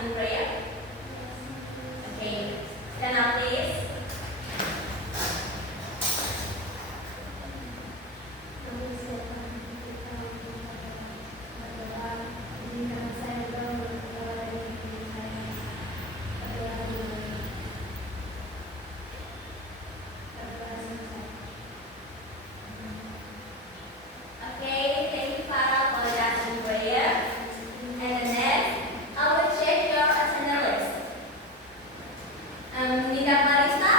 in prayer? Okay, stand up please. Okay, thank you Farah for that in prayer. And the next, I will check your attendance list. Nida Marisa,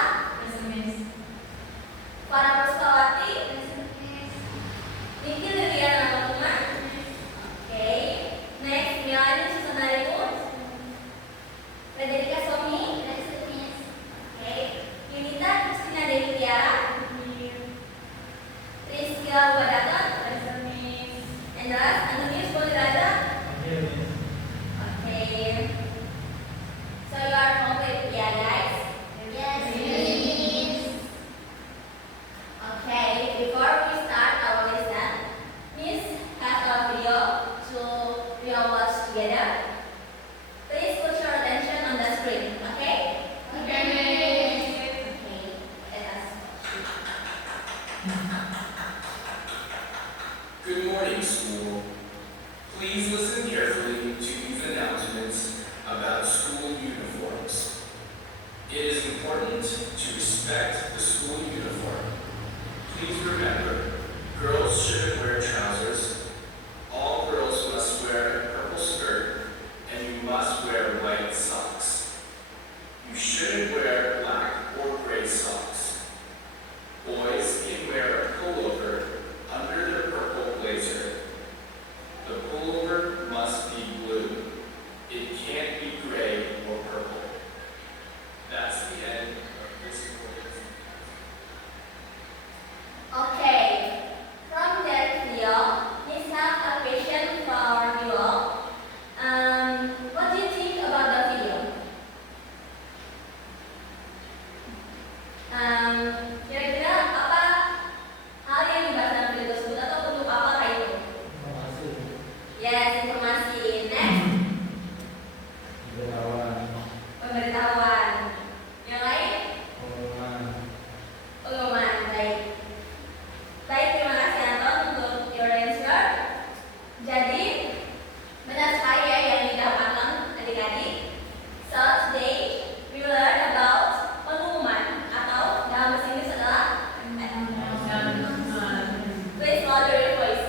Farah Puspawati, Niki Liliana Fatuma. Okay. Next, Milani Susanarimu, Federica Somi. Okay. Yunita Christina Dewi Tiara, Rizkia Wadaton, and last, Antonius Boliraja. Okay. So you are complete, yeah, guys? Okay, before we start our lesson, Miss has a video we all watch together. Please put your attention on the screen, okay? Okay, let us shoot. Good morning, school. Please listen carefully to these announcements about school uniforms. It is important to respect the school uniform. Please remember, girls shouldn't wear trousers. All girls must wear a purple skirt, and you must wear white socks. You shouldn't wear black or gray socks. Boys can wear a pullover under their purple blazer. The pullover must be blue. It can't be gray or purple. That's the end of this recording. Okay, from that video, Miss have a question for you all. What do you think about the video? Kira-kira apa hal yang dibahas dalam video tersebut atau bentuk apa itu? Yes, informasi. Next, pemberitahuan. Yang lain? Pengumuman. Baik. Baik, terima kasih Anton untuk your answer. Jadi, benar sekali ya yang didapatkan adik-adik. So, today we will learn about pengumuman atau dalam bahasa Inggris adalah please louder your voice.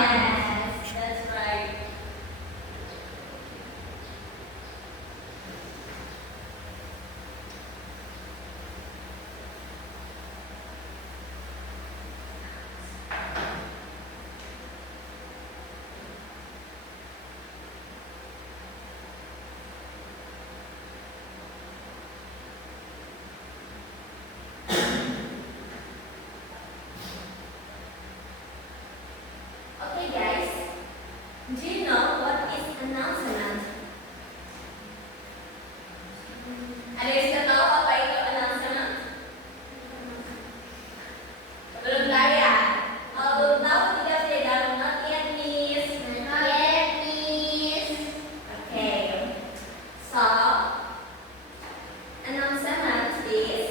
Yes, that's right. Okay guys, do you know what is announcement? Ada yang sudah tahu apa itu announcement? Belum tahu ya? Kalau belum tahu tidak beda pengertian Miss. Okay. So, announcement is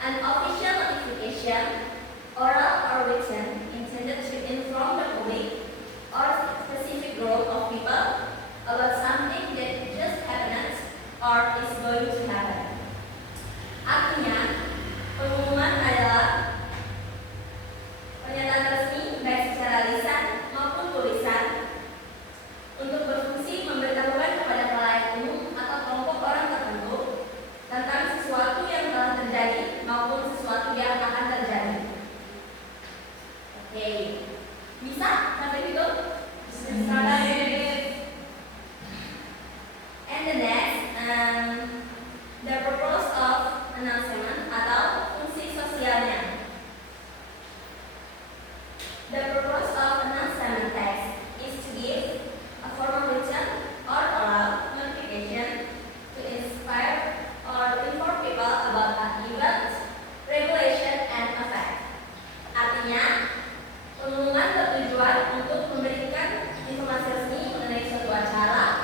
an official notification, oral or written, intended to inform the public or specific group of people about something that just happened or is going to happen. Artinya, pengumuman adalah pernyataan resmi baik secara lisan maupun tulisan untuk berfungsi memberitahukan kepada khalayak umum atau kelompok orang tertentu tentang sesuatu yang telah terjadi maupun sesuatu yang akan terjadi. Oke, bisa sampai situ? Bisa. And the next, the purpose of announcement atau fungsi sosialnya. The purpose of announcement text is to give a formal written or oral notification to inspire or inform people about an event, regulation, and effect. Artinya, pengumuman bertujuan untuk memberikan informasi resmi mengenai suatu acara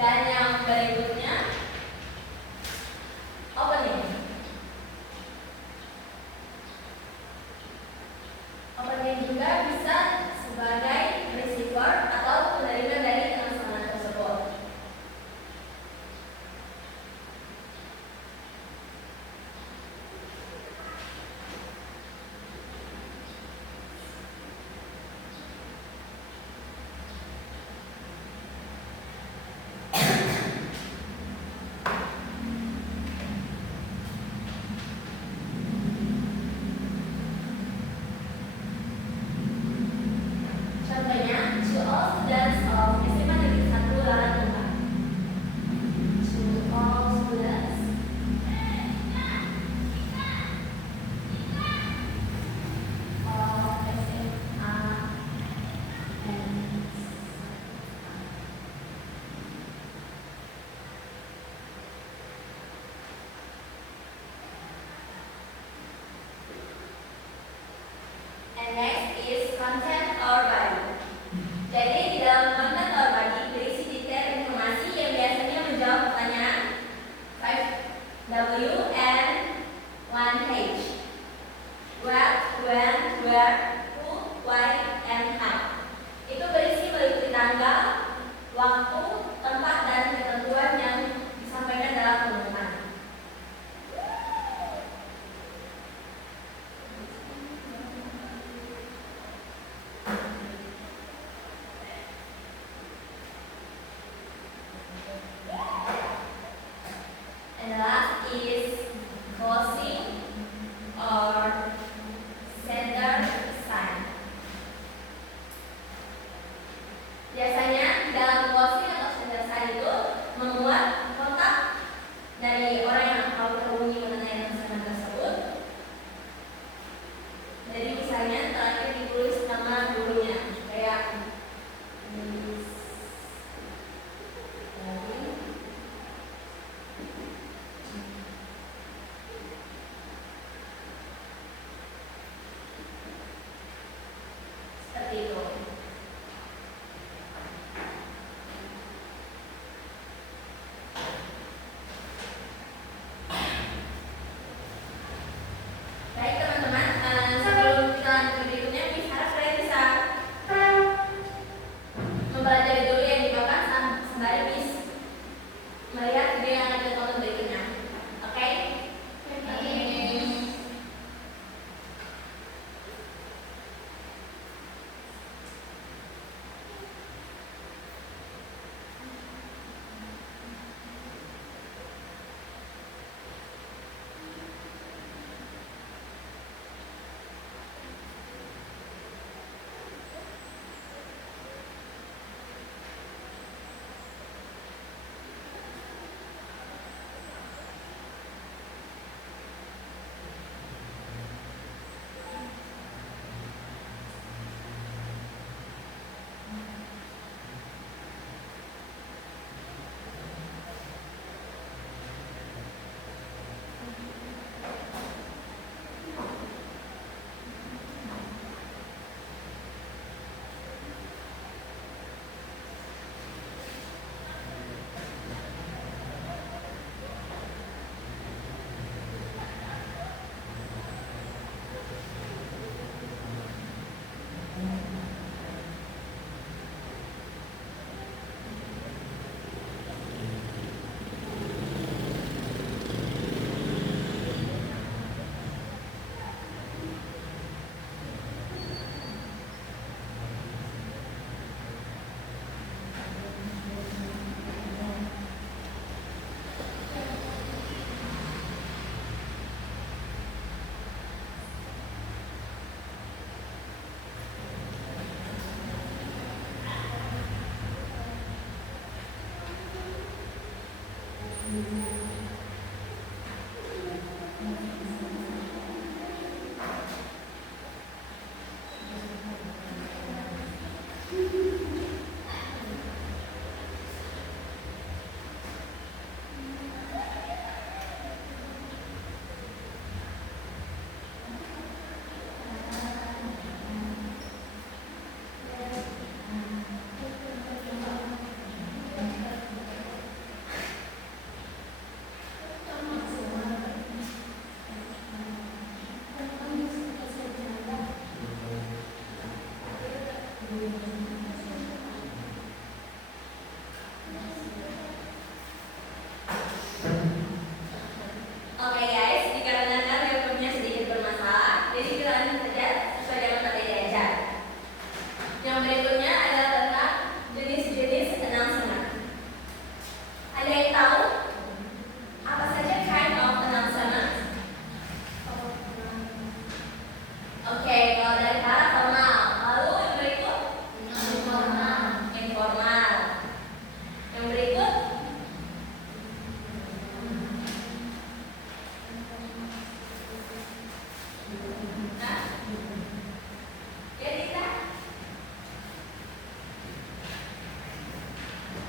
Dan yang berikutnya opening. Opening juga bisa sebagai receiver atau penerima dari pemesanan tersebut. Contohnya, to all students of SMA Negeri 1 Laran Tumpang. To all students of SMA and next is content or body. Jadi di dalam content or body berisi detail informasi yang biasanya menjawab pertanyaan 5W and 1H. What, when, where, who, why, and how. Itu berisi meliputi tanggal, waktu, tempat, dan ketentuan yang disampaikan dalam pengumuman. And the last is closing or center sign. Biasanya dalam closing atau center sign itu memuat kontak dari orang yang mau terhubungi mengenai pesanan tersebut. Jadi misalnya terakhir ditulis nama gurunya, kayak Miss Lali. Seperti itu. Baik teman-teman, sebelum kita lanjut ke berikutnya, Miss harap kalian bisa mempelajari dulu yang dibawakan sembari Miss melihat video yang akan kita tonton berikutnya. Oke?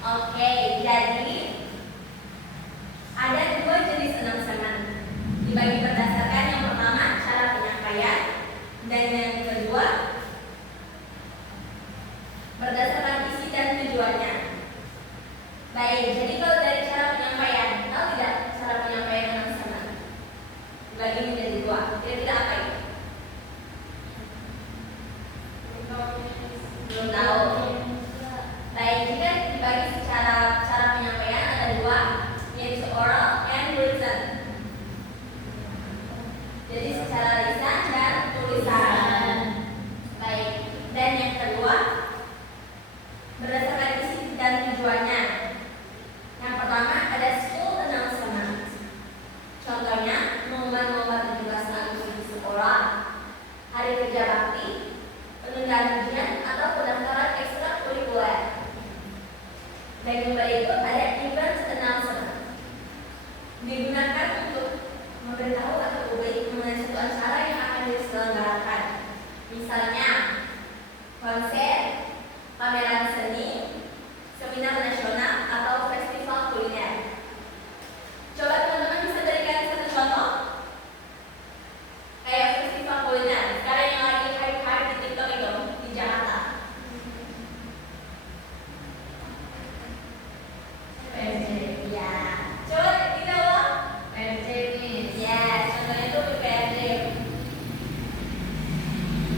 Oke, jadi ada dua jenis announcement. Dibagi berdasarkan yang pertama cara penyampaian dan yang kedua berdasarkan isi dan tujuannya. Baik, jadi kalau dari cara penyampaian, tahu tidak cara penyampaian announcement? Dibagi menjadi dua. Kira-kira apa itu? Belum tahu. Baik, jika dibagi secara cara penyampaian ada dua, yaitu oral and written. Jadi secara lisan dan tulisan. Baik, dan yang kedua berdasarkan isi dan tujuannya. Yang pertama ada school announcement. Contohnya pengumuman nomor 17 Agustus di sekolah, hari kerja bakti, penundaan ujian atau pendaftaran ekstrakurikuler. Dan yang berikut ada event announcement. Digunakan untuk memberitahu atau publik mengenai suatu acara yang akan diselenggarakan. Misalnya konser, pameran seni, seminar nasional atau festival kuliner. Coba teman-teman bisa berikan satu contoh. Kayak festival kuliner, sekarang yang lagi hype-hype di TikTok itu di Jakarta. PRJ, ya. Coba kita ulang. PRJ nih. Yes, contohnya itu PRJ.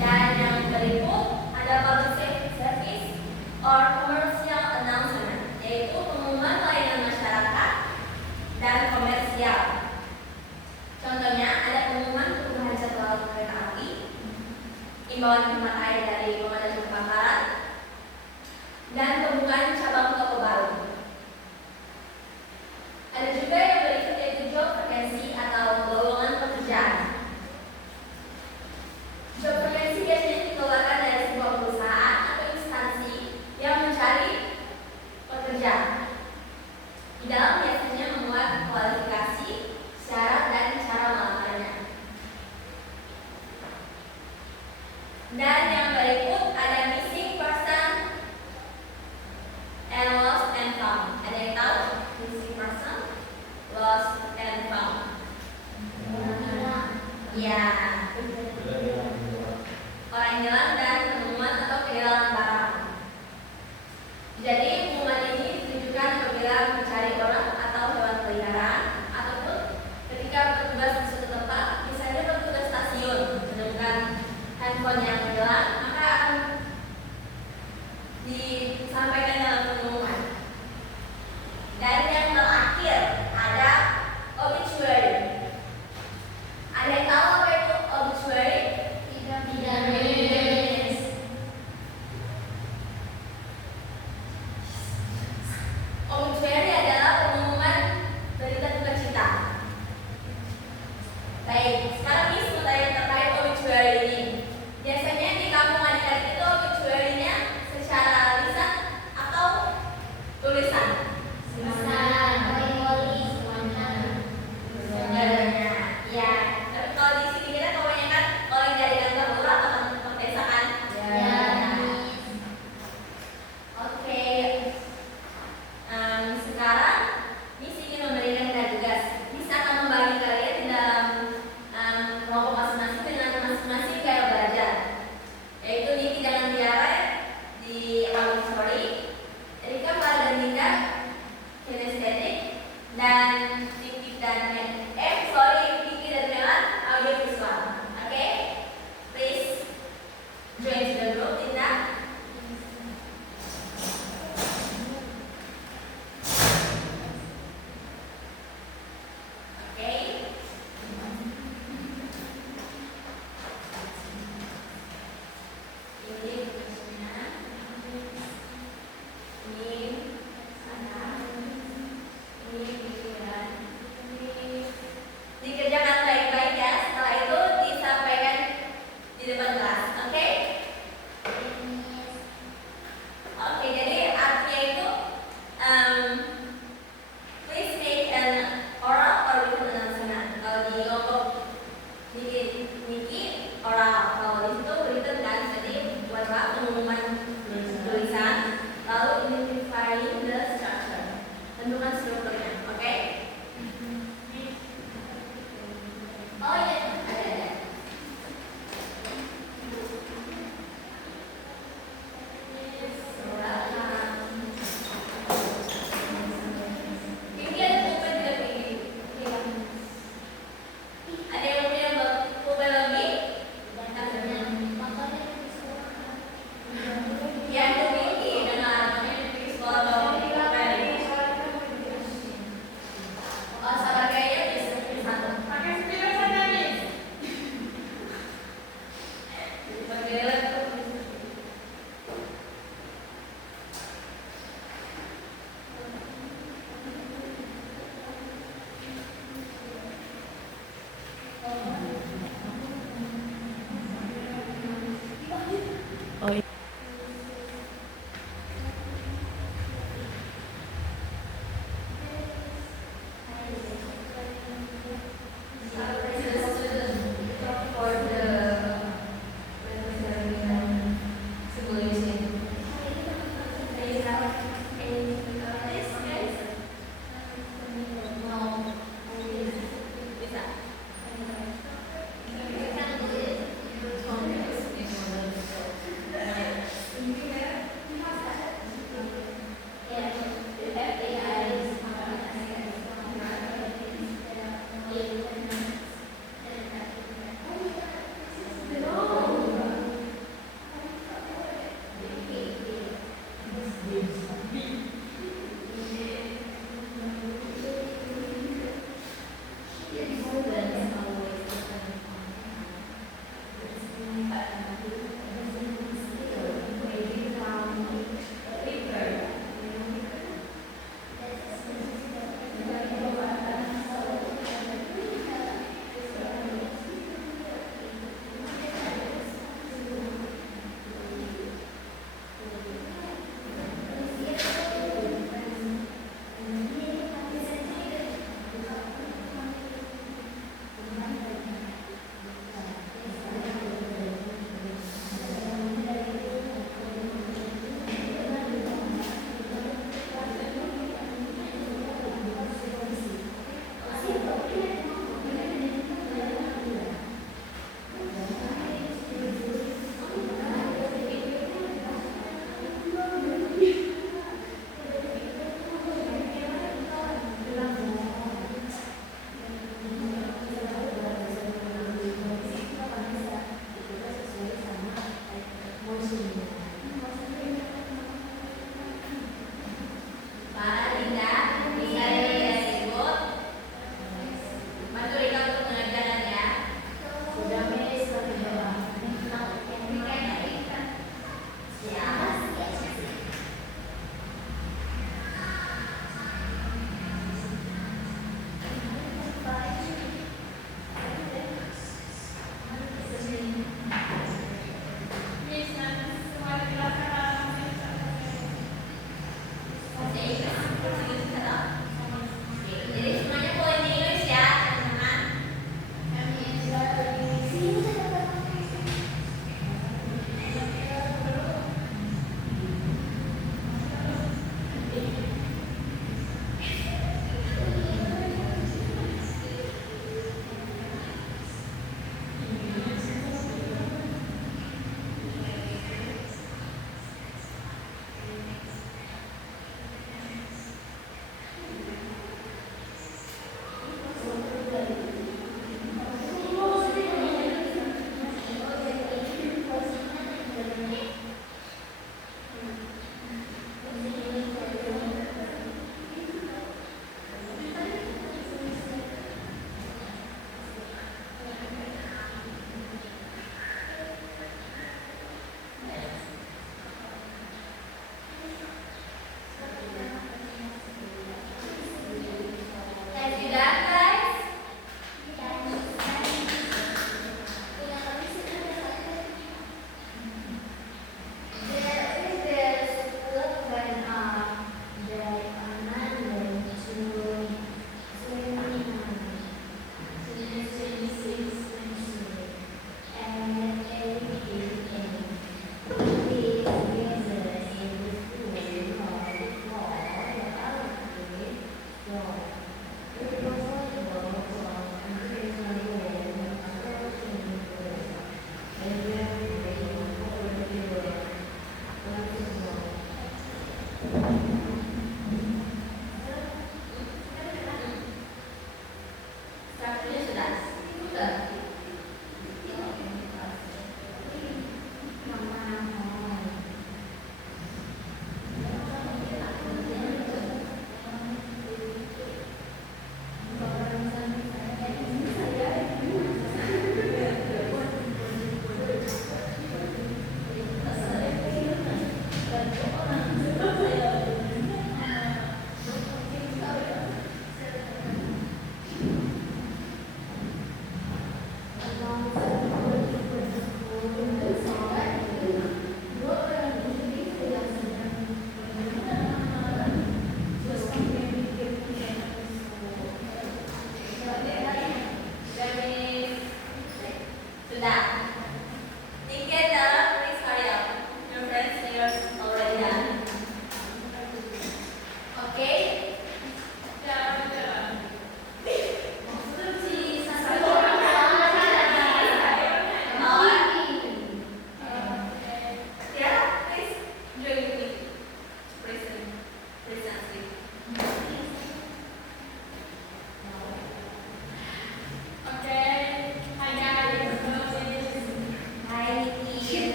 Dan yang berikut ada public service or commercial announcement, yaitu pengumuman layanan masyarakat dan komersial. Contohnya ada pengumuman perubahan jadwal kereta api, imbauan hemat air dari pemadam kebakaran, dan pembukaan cabang toko baru. Ada juga yang berikut yaitu job vacancy atau lowongan pekerjaan. Job vacancy biasanya dikeluarkan dari sebuah perusahaan atau instansi yang mencari pekerja. Di dalam biasanya memuat kualifikasi, syarat dan cara melamarnya. Dan yang berikut ada missing person and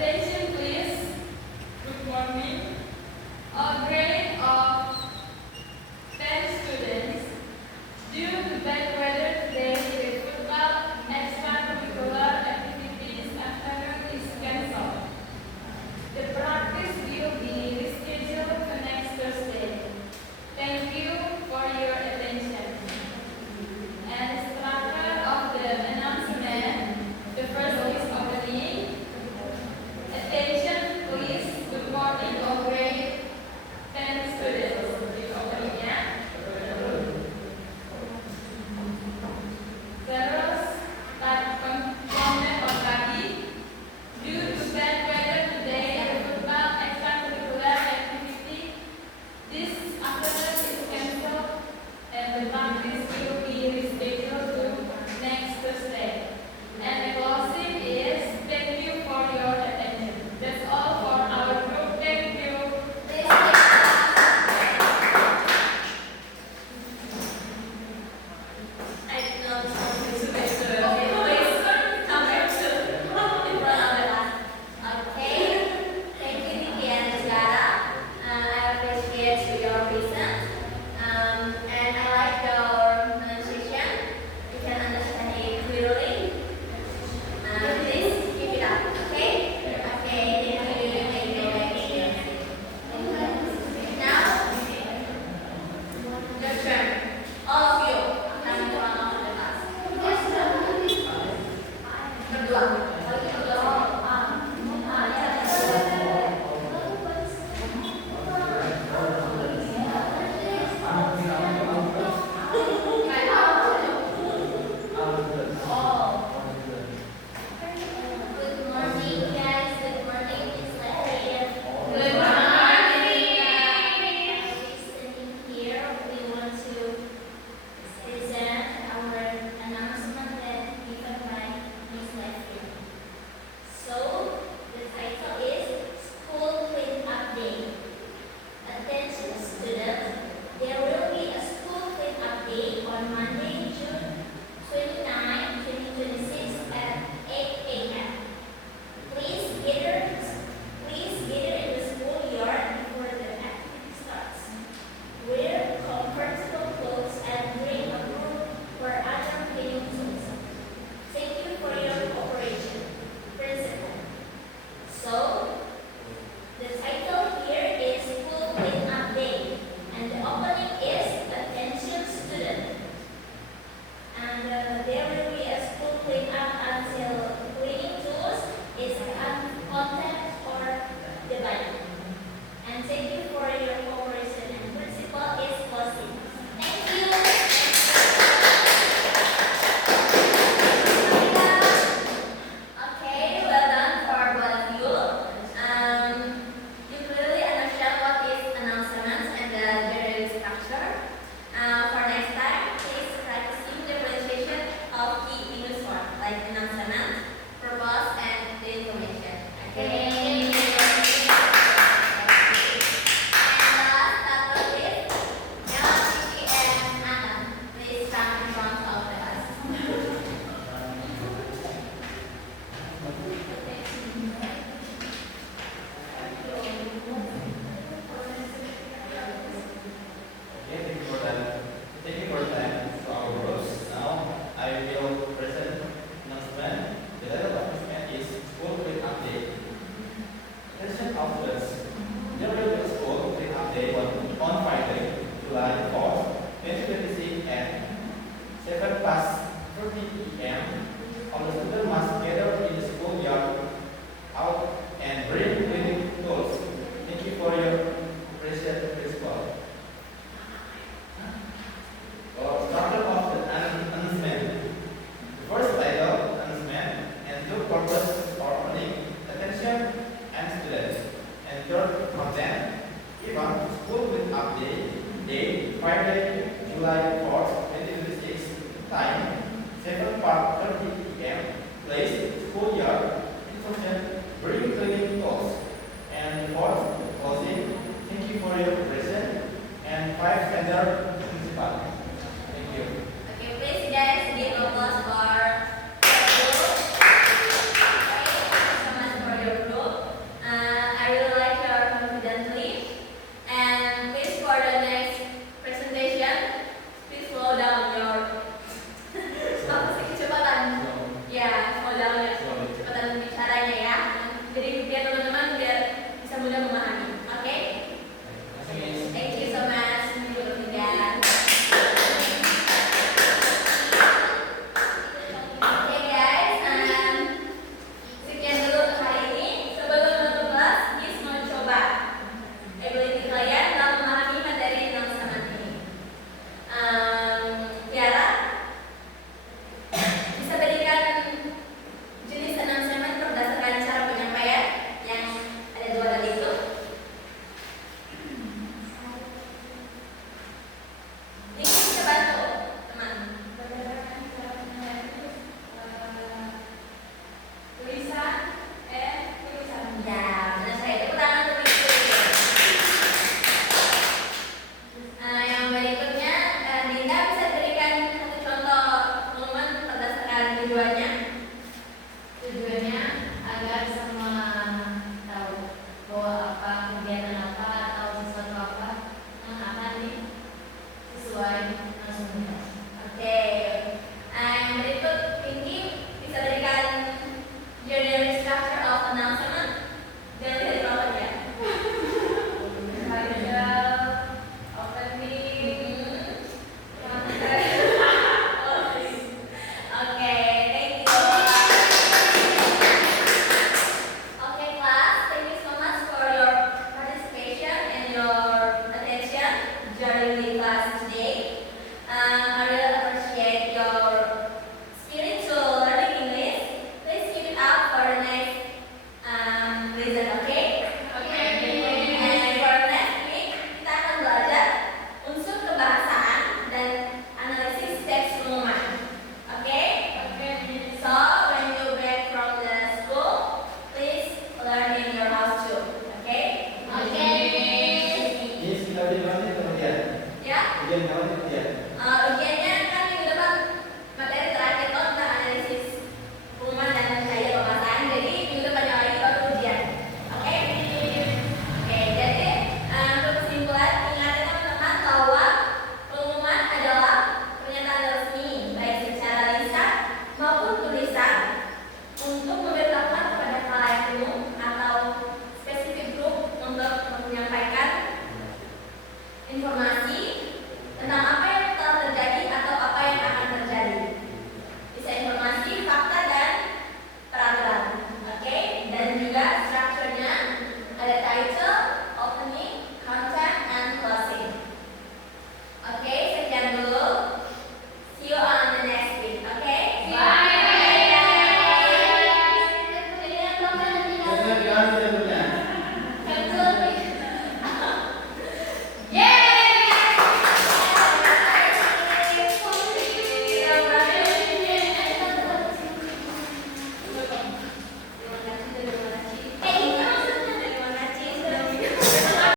Attention